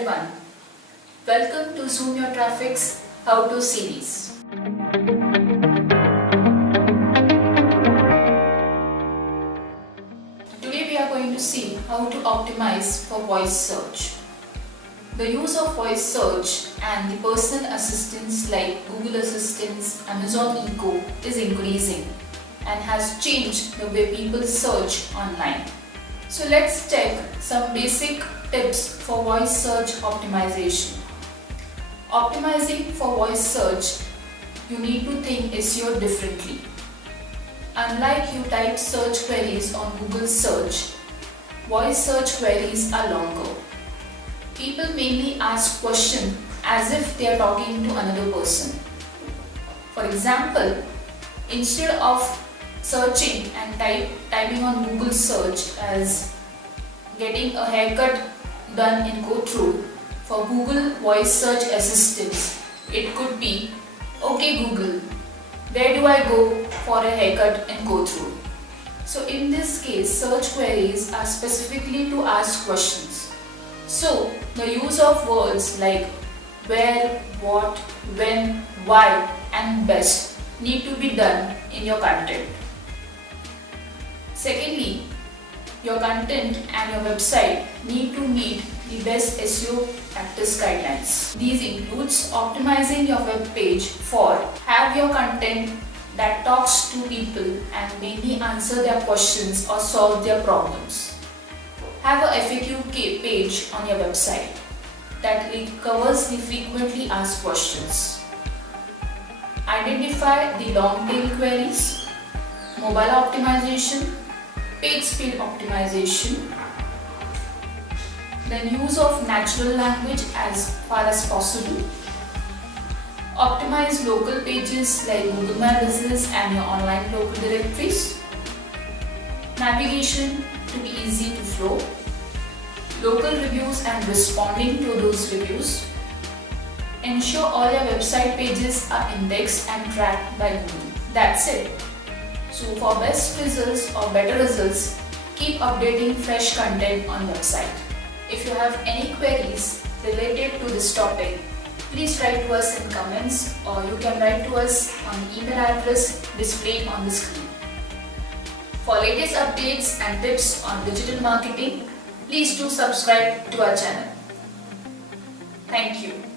everyone, welcome to ZoomYourTraffic's How To series. Today we are going to see how to optimize for voice search. The use of voice search and the personal assistants like Google Assistants, Amazon Echo is increasing and has changed the way people search online. So let's check some basic tips for voice search optimization. Optimizing for voice search, you need to think SEO differently. Unlike you type search queries on Google search, voice search queries are longer. People mainly ask questions as if they are talking to another person. For example, instead of searching and typing on Google search as getting a haircut done in Kothrud, for Google voice search assistants, it could be, "Okay Google, where do I go for a haircut in Kothrud?" So in this case, search queries are specifically to ask questions. So the use of words like where, what, when, why and best need to be done in your content. Secondly, your content and your website need to meet the best SEO practice guidelines. These includes optimizing your web page for have your content that talks to people and mainly answer their questions or solve their problems. Have a FAQ page on your website that covers the frequently asked questions. Identify the long tail queries, mobile optimization, page speed optimization, then use of natural language as far as possible, optimize local pages like Google My Business and your online local directories, navigation to be easy to flow, local reviews and responding to those reviews, ensure all your website pages are indexed and tracked by Google. That's it. So for best results or better results, keep updating fresh content on website. If you have any queries related to this topic, please write to us in comments or you can write to us on the email address displayed on the screen. For latest updates and tips on digital marketing, please do subscribe to our channel. Thank you.